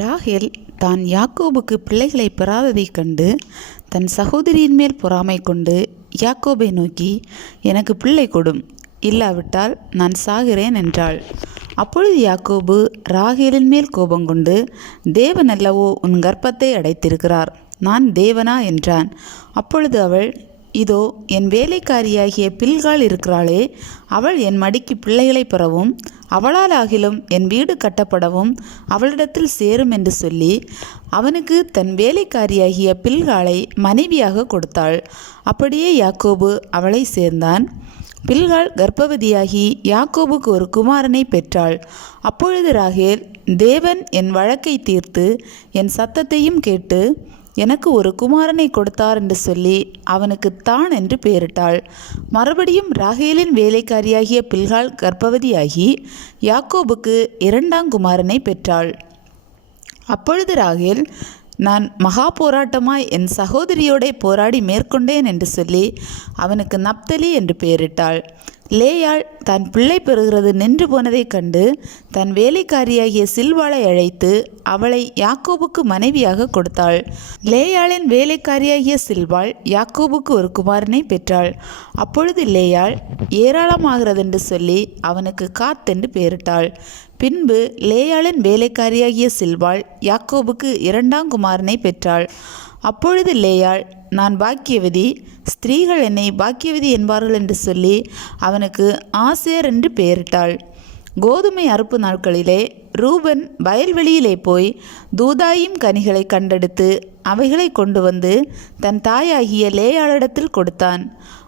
ராகேல் தான் யாக்கோபுக்கு பிள்ளைகளை பெறாததைக் கண்டு தன் சகோதரியின் மேல் பொறாமை கொண்டு யாக்கோபை நோக்கி எனக்கு பிள்ளை கொடும். இல்லாவிட்டால் நான் சாகிறேன் என்றாள். அப்பொழுது யாக்கோபு ராகேலின் மேல் கோபம் கொண்டு தேவன் அல்லவோ உன் கர்ப்பத்தை அடைத்திருக்கிறார். நான் தேவனா என்றான். அப்பொழுது அவள் இதோ என் வேலைக்காரியாகிய பில்கால் இருக்கிறாளே. அவள் என் மடிக்கு பிள்ளைகளை பெறவும் அவளால் ஆகிலும் என் வீடு கட்டப்படவும் அவளிடத்தில் சேரும் என்று சொல்லி அவனுக்கு தன் வேலைக்காரியாகிய பில்காளை மனைவியாக கொடுத்தாள். அப்படியே யாக்கோபு அவளை சேர்ந்தான். பில்காள் கர்ப்பவதியாகி யாக்கோபுக்கு ஒரு குமாரனை பெற்றாள். அப்பொழுது ராகேல் தேவன் என் வழக்கை தீர்த்து என் சத்தத்தையும் கேட்டு எனக்கு ஒரு குமாரனை கொடுத்தார் என்று சொல்லி அவனுக்கு தான் என்று பெயரிட்டாள். மறுபடியும் ராகேலின் வேலைக்காரியாகிய பில்கால் கர்ப்பவதியாகி யாக்கோபுக்கு இரண்டாம் குமாரனை பெற்றாள். அப்பொழுது ராகேல் நான் மகா போராட்டமாய் என் சகோதரியோடே போராடி மேற்கொண்டேன் என்று சொல்லி அவனுக்கு நப்தலி என்று பெயரிட்டாள். லேயாள் தன் பிள்ளை பெறுகிறது நின்று போனதைக் கண்டு தன் வேலைக்காரியாகிய சில்வாளை அழைத்து அவளை யாக்கோபுக்கு மனைவியாக கொடுத்தாள். லேயாளின் வேலைக்காரியாகிய சில்வாள் யாக்கோபுக்கு ஒரு குமாரனை பெற்றாள். அப்பொழுது லேயாள் ஏராளமாகிறது என்று சொல்லி அவனுக்கு காத்தென்று பெயரிட்டாள். பின்பு லேயாளின் வேலைக்காரியாகிய சில்வாள் யாக்கோபுக்கு இரண்டாம் குமாரனை பெற்றாள். அப்பொழுது லேயாள் நான் பாக்கியவதி ஸ்திரீகள் என்னை பாக்கியவதி என்பார்கள் என்று சொல்லி அவனுக்கு ஆசேர் என்று பெயரிட்டாள். கோதுமை அறுப்பு நாட்களிலே ரூபன் வயல்வெளியிலே போய் தூதாயும் கனிகளை கண்டெடுத்து அவைகளை கொண்டு வந்து தன் தாயாகிய லேயாளிடத்தில் கொடுத்தான்.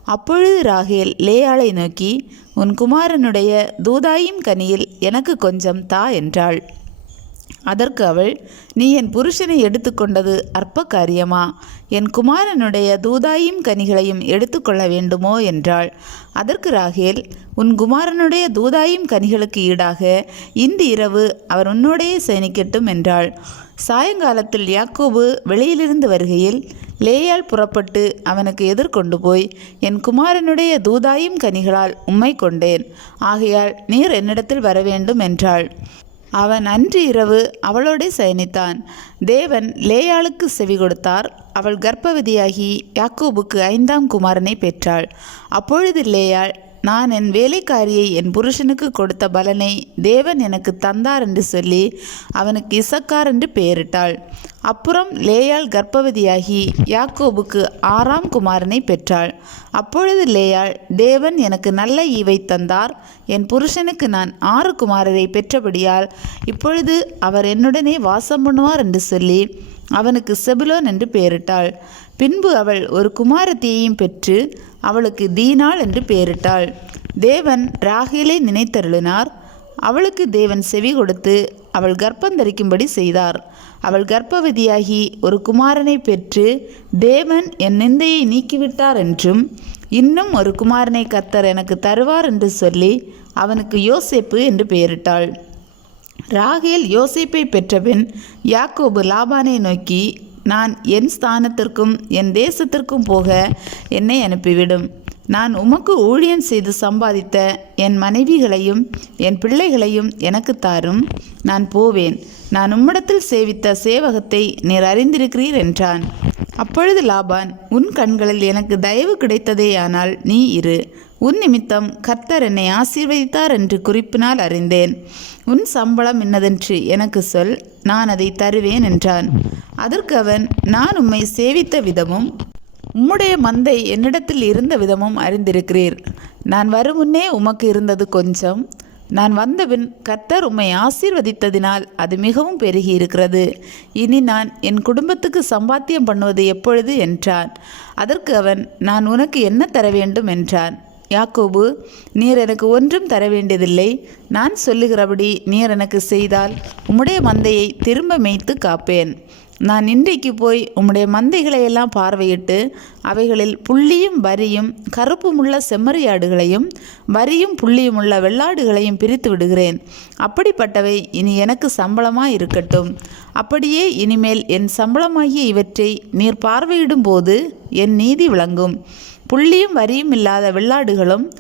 அப்பொழுது ராகேல் லேயாளை நோக்கி உன் குமாரனுடைய தூதாயும் கனியில் எனக்கு கொஞ்சம் தா என்றாள். அதற்கு அவள் நீ என் புருஷனை எடுத்துக்கொண்டது அற்ப காரியமா என் குமாரனுடைய தூதாயும் கனிகளையும் எடுத்துக்கொள்ள வேண்டுமோ? என்றாள். அதற்கு ராகேல் உன் குமாரனுடைய தூதாயும் கனிகளுக்கு ஈடாக இன்று இரவு அவர் உன்னோடையே சேனிக்கட்டும் என்றாள். சாயங்காலத்தில் யாக்கோபு வெளியிலிருந்து வருகையில் லேயால் புறப்பட்டு அவனுக்கு எதிர்கொண்டு போய் என் குமாரனுடைய தூதாயும் கனிகளால் உம்மை கொண்டேன். ஆகையால் நீர் என்னிடத்தில் வர வேண்டும் என்றாள். அவன் அன்று இரவு அவளோடே சயனித்தான். தேவன் லேயாளுக்கு செவி கொடுத்தார். அவள் கர்ப்பவதியாகி யாக்கோபுக்கு ஐந்தாம் குமாரனை பெற்றாள். அப்பொழுது லேயாள் நான் என் வேலைக்காரியை என் புருஷனுக்கு கொடுத்த பலனை தேவன் எனக்கு தந்தார் என்று சொல்லி அவனுக்கு இசக்கார் என்று பெயரிட்டாள். அப்புறம் லேயாள் கர்ப்பவதியாகி யாக்கோபுக்கு ஆறாம் குமாரனை பெற்றாள். அப்பொழுது லேயாள் தேவன் எனக்கு நல்ல ஈவை தந்தார். என் புருஷனுக்கு நான் ஆறு குமாரரை பெற்றபடியால் இப்பொழுது அவர் என்னுடனே வாசம் பண்ணுவார் என்று சொல்லி அவனுக்கு செபுலோன் என்று பெயரிட்டாள். பின்பு அவள் ஒரு குமாரத்தியையும் பெற்று அவளுக்கு தீனாள் என்று பெயரிட்டாள். தேவன் ராகேலை நினைத்தருளினார். அவளுக்கு தேவன் செவி கொடுத்து அவள் கர்ப்பந்தரிக்கும்படி செய்தார். அவள் கர்ப்பவதியாகி ஒரு குமாரனை பெற்று தேவன் என் நிந்தையை நீக்கிவிட்டார் என்றும் இன்னும் ஒரு குமாரனை கத்தர் எனக்கு தருவார் என்று சொல்லி அவனுக்கு யோசேப்பு என்று பெயரிட்டாள். ராகேல் யோசேப்பை பெற்றபின் யாக்கோபு லாபானை நோக்கி நான் என் ஸ்தானத்திற்கும் என் தேசத்திற்கும் போக என்னை அனுப்பிவிடும். நான் உமக்கு ஊழியம் செய்து சம்பாதித்த என் மனைவிகளையும் என் பிள்ளைகளையும் எனக்கு தாரும். நான் போவேன். நான் உம்மிடத்தில் சேவித்த சேவகத்தை நீர் அறிந்திருக்கிறீர் என்றான். அப்பொழுது லாபான் உன் கண்களில் எனக்கு தயவு கிடைத்ததேயானால் நீ இரு. உன் நிமித்தம் கர்த்தர் என்னை ஆசீர்வதித்தார் என்று குறிப்பினால் அறிந்தேன். உன் சம்பளம் என்னதென்று எனக்கு சொல். நான் அதை தருவேன் என்றான். அதற்கு அவன் நான் உம்மை சேவித்த விதமும் உம்முடைய மந்தை என்னிடத்தில் இருந்த விதமும் அறிந்திருக்கிறீர். நான் வரும் முன்னே உமக்கு இருந்தது கொஞ்சம். நான் வந்தபின் கர்த்தர் உம்மை ஆசீர்வதித்ததினால் அது மிகவும் பெருகி இருக்கிறது. இனி நான் என் குடும்பத்துக்கு சம்பாத்தியம் பண்ணுவது எப்பொழுது என்றான். அதற்கு அவன் நான் உனக்கு என்ன தர வேண்டும் என்றான். யாக்கோபு நீர் எனக்கு ஒன்றும் தர வேண்டியதில்லை. நான் சொல்லுகிறபடி நீர் எனக்கு செய்தால் உம்முடைய மந்தையை திரும்ப மேய்த்து காப்பேன். நான் இன்றைக்கு போய் உம்முடைய மந்தைகளையெல்லாம் பார்வையிட்டு அவைகளில் புள்ளியும் வரியும் கருப்புமுள்ள செம்மறியாடுகளையும் வரியும் புள்ளியுமுள்ள வெள்ளாடுகளையும் பிரித்து விடுகிறேன். அப்படிப்பட்டவை இனி எனக்கு சம்பளமாக இருக்கட்டும் அப்படியே இனிமேல் என் சம்பளமாகிய இவற்றை நீர் பார்வையிடும் போது என் நீதி விளங்கும். புள்ளியும் வரியும் இல்லாத வெள்ளாடுகளும்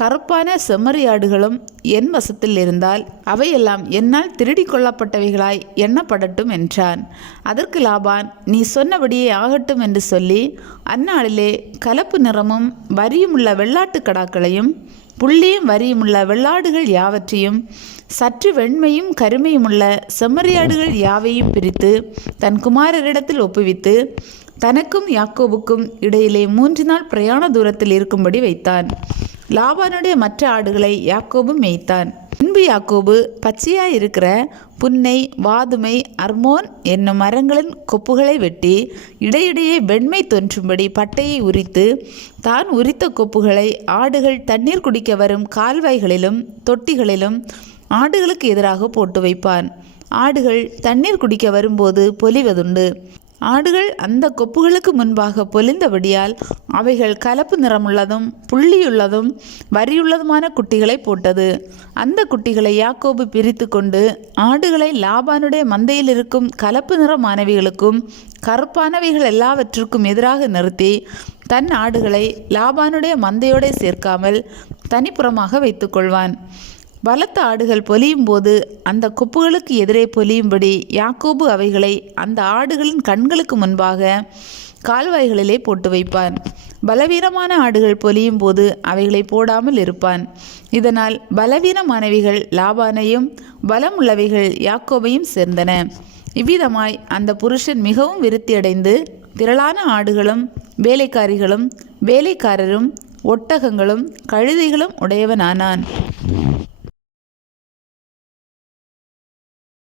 கருப்பான செம்மறியாடுகளும் என் வசத்தில் இருந்தால் அவையெல்லாம் என்னால் திருடி கொள்ளப்பட்டவைகளாய் எண்ணப்படட்டும் என்றான். அதற்கு லாபான் நீ சொன்னபடியே ஆகட்டும் என்று சொல்லி அந்நாளிலே கலப்பு நிறமும் வரியுமுள்ள வெள்ளாட்டுக் கடாக்களையும் புள்ளியும் வரியுமுள்ள வெள்ளாடுகள் யாவற்றையும் சற்று வெண்மையும் கருமையுமுள்ள செம்மறியாடுகள் யாவையும் பிரித்து தன் குமாரரிடத்தில் ஒப்புவித்து தனக்கும் யாக்கோபுக்கும் இடையிலே மூன்று நாள் பிரயாண தூரத்தில் இருக்கும்படி வைத்தான். லாபானுடைய மற்ற ஆடுகளை யாக்கோபும் மேய்த்தான். பின்பு யாக்கோபு பச்சையாய் இருக்கிற புன்னை வாதுமை அர்மோன் என்னும் மரங்களின் கொப்புகளை வெட்டி இடையிடையே வெண்மை தோன்றும்படி பட்டையை உரித்து தான் உரித்த கொப்புகளை ஆடுகள் தண்ணீர் குடிக்க வரும் கால்வாய்களிலும் தொட்டிகளிலும் ஆடுகளுக்கு எதிராக போட்டு வைப்பான். ஆடுகள் தண்ணீர் குடிக்க வரும்போது பொலிவதுண்டு. ஆடுகள் அந்த கொப்புகளுக்கு முன்பாக பொலிந்தபடியால் அவைகள் கலப்பு நிறமுள்ளதும் புள்ளியுள்ளதும் வரியுள்ளதுமான குட்டிகளை போட்டது. அந்த குட்டிகளை யாக்கோபு பிரித்து கொண்டு ஆடுகளை லாபானுடைய மந்தையில் இருக்கும் கலப்பு நிறமானவைகளுக்கும் கருப்பானவைகள் எல்லாவற்றுக்கும் எதிராக நிறுத்தி தன் ஆடுகளை லாபானுடைய மந்தையோடே சேர்க்காமல் தனிப்புறமாக வைத்துக்கொள்வான். பலத்த ஆடுகள் பொலியும் போது அந்த கொப்புகளுக்கு எதிரே பொலியும்படி யாக்கோபு அவைகளை அந்த ஆடுகளின் கண்களுக்கு முன்பாக கால்வாய்களிலே போட்டு வைப்பான். பலவீனமான ஆடுகள் பொலியும் போது அவைகளை போடாமல் இருப்பான். இதனால் பலவீனமானவைகள் லாபானையும் பலம் உள்ளவைகள் யாக்கோபையும் சேர்ந்தன. இவ்விதமாய் அந்த புருஷன் மிகவும் விருத்தியடைந்து திரளான ஆடுகளும் வேலைக்காரிகளும் வேலைக்காரரும் ஒட்டகங்களும் கழுதைகளும் உடையவனானான்.